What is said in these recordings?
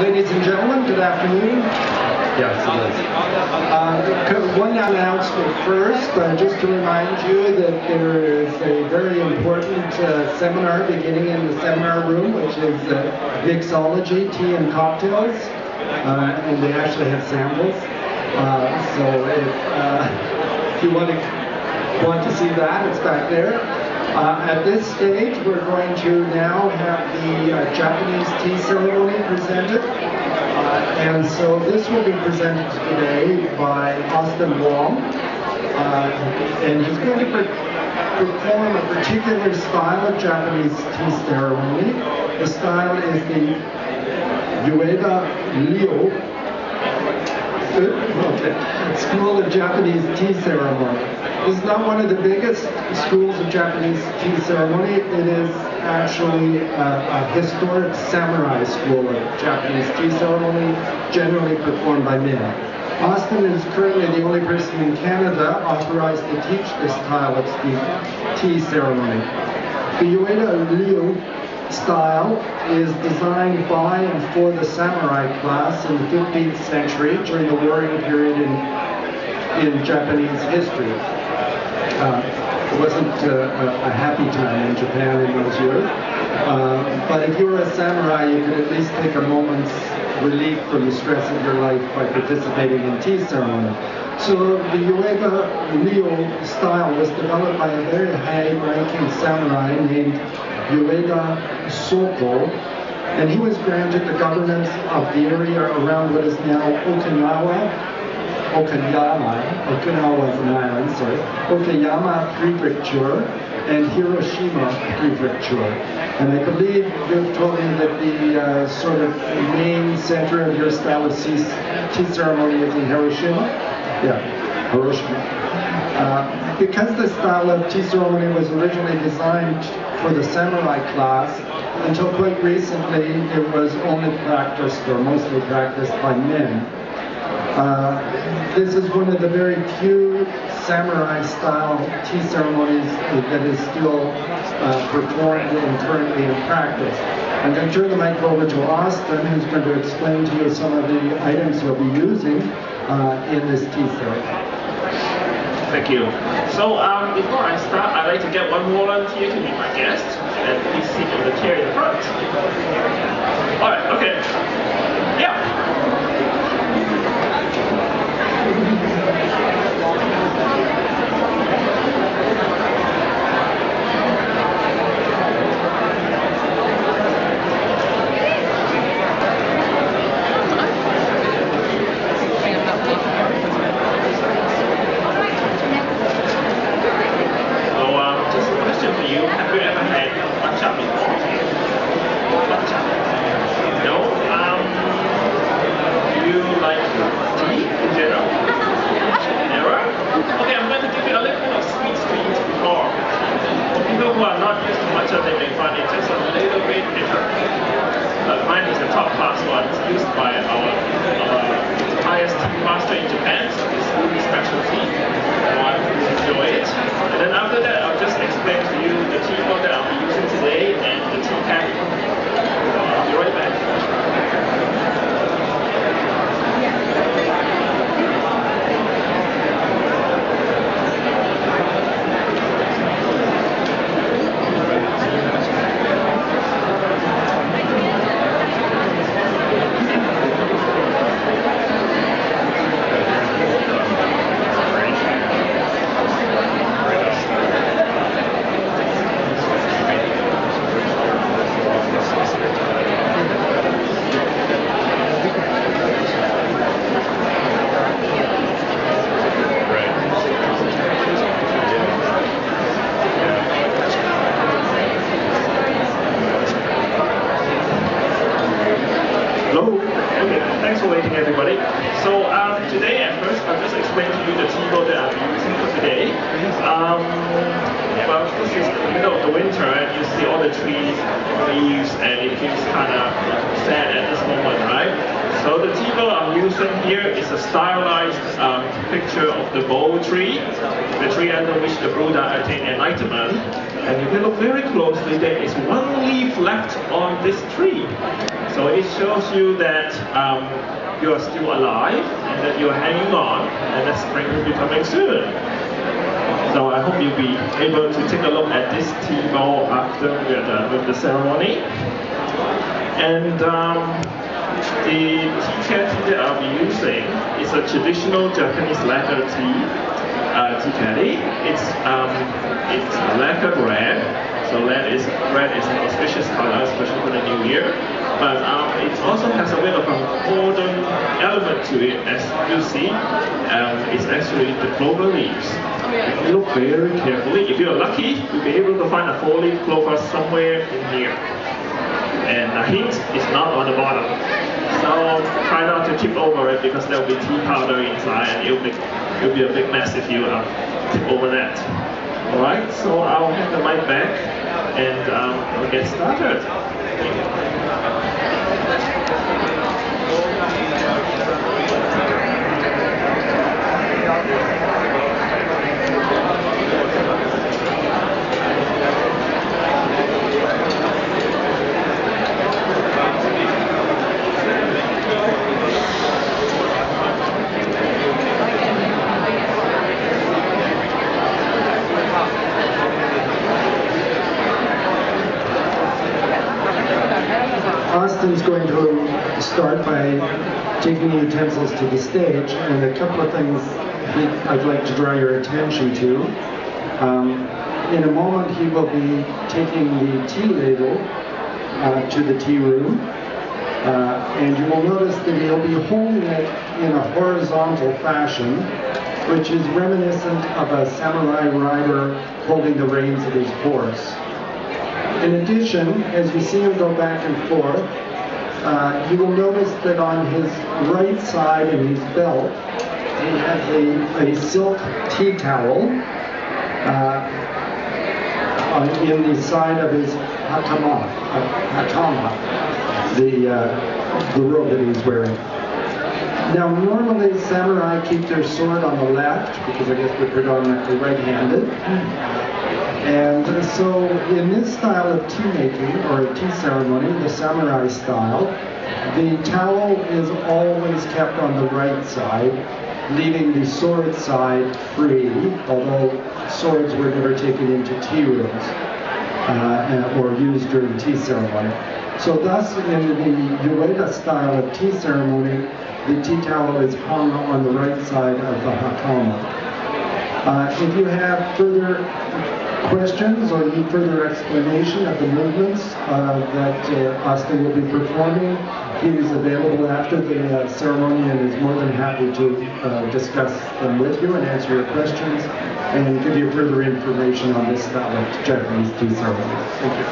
Ladies and gentlemen, good afternoon. Yes, it is. One announcement first, just to remind you that there is a very important seminar beginning in the seminar room, which is mixology, tea and cocktails, and they actually have samples. So if you want to see that, it's back there. At this stage, we're going to now have the Japanese tea ceremony presented. And so this will be presented today by Austin Wong. And he's going to perform a particular style of Japanese tea ceremony. The style is the Ueda Ryo School of Japanese Tea Ceremony. This is not one of the biggest schools of Japanese tea ceremony. It is actually a historic samurai school of Japanese tea ceremony, generally performed by men. Austin is currently the only person in Canada authorized to teach this style of tea ceremony. The Ueda Ryo style is designed by and for the samurai class in the 15th century during the warring period in Japanese history. It wasn't a happy time in Japan in those years, but if you were a samurai, you could at least take a moment's relief from the stress of your life by participating in tea ceremony. So the Ueda Ryo style was developed by a very high-ranking samurai named Ueda Soko, and he was granted the governance of the area around what is now Okinawa is an island, sorry, Okayama Prefecture and Hiroshima Prefecture. And I believe you've told me that the sort of main center of your style of tea ceremony is in Hiroshima? Yeah, Hiroshima. Because the style of tea ceremony was originally designed for the samurai class, until quite recently it was only practiced or mostly practiced by men. This is one of the very few samurai-style tea ceremonies that is still performed and currently in practice. I'm going to turn the mic over to Austin, who's going to explain to you some of the items he'll be using in this tea ceremony. Thank you. So before I start, I'd like to get one volunteer to be my guest, and please sit in the chair in the front. All right, okay. Yeah. photo I'm using here is a stylized picture of the bowl tree, the tree under which the Buddha attained enlightenment. And if you look very closely, there is one leaf left on this tree. So it shows you that you are still alive and that you're hanging on and that spring will be coming soon. So I hope you'll be able to take a look at this tea bowl after we're done with the ceremony. And the tea caddy that I'll be using is a traditional Japanese lacquer tea caddy. It's lacquered red, so red is an auspicious color, especially for the new year. But it also has a bit of a modern element to it, as you see. It's actually the clover leaves. If you look very carefully, if you're lucky, you'll be able to find a 4-leaf clover somewhere in here. And the hint is not on the bottom. So try not to tip over it because there will be tea powder inside and it'll be a big mess if you tip over that. Alright, so I'll hand the mic back and we'll get started. Austin's going to start by taking the utensils to the stage, and a couple of things I'd like to draw your attention to. In a moment, he will be taking the tea ladle to the tea room, and you will notice that he'll be holding it in a horizontal fashion, which is reminiscent of a samurai rider holding the reins of his horse. In addition, as you see him go back and forth, you will notice that on his right side in his belt, he has a silk tea towel in the side of his hakama, the robe that he's wearing. Now, normally samurai keep their sword on the left, because I guess they're predominantly right-handed. And so in this style of tea making, or tea ceremony, the samurai style, the towel is always kept on the right side, leaving the sword side free, although swords were never taken into tea rooms or used during tea ceremony. So thus, in the Ueda style of tea ceremony, the tea towel is hung on the right side of the hakama. If you have further questions or need further explanation of the movements that Austin will be performing, he is available after the ceremony and is more than happy to discuss them with you and answer your questions and give you further information on this style of Japanese tea ceremony. Thank you.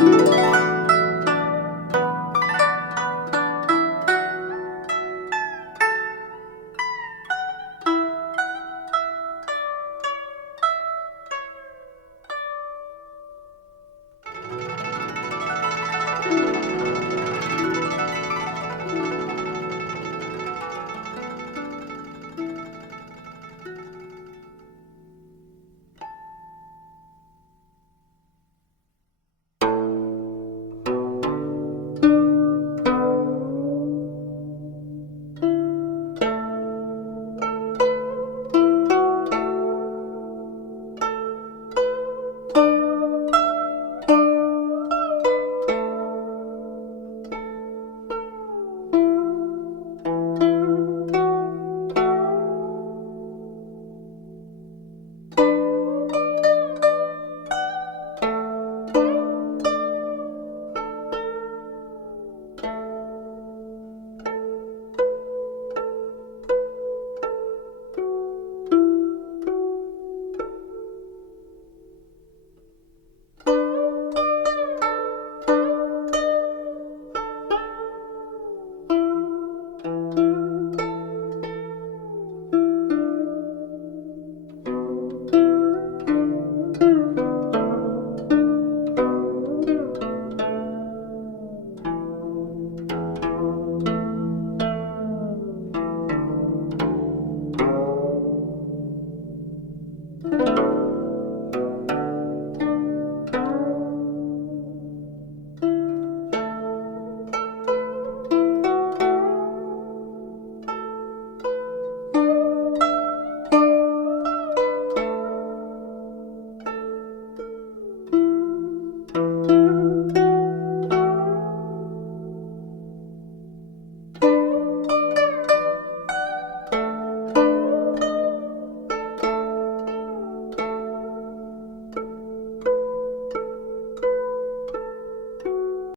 you.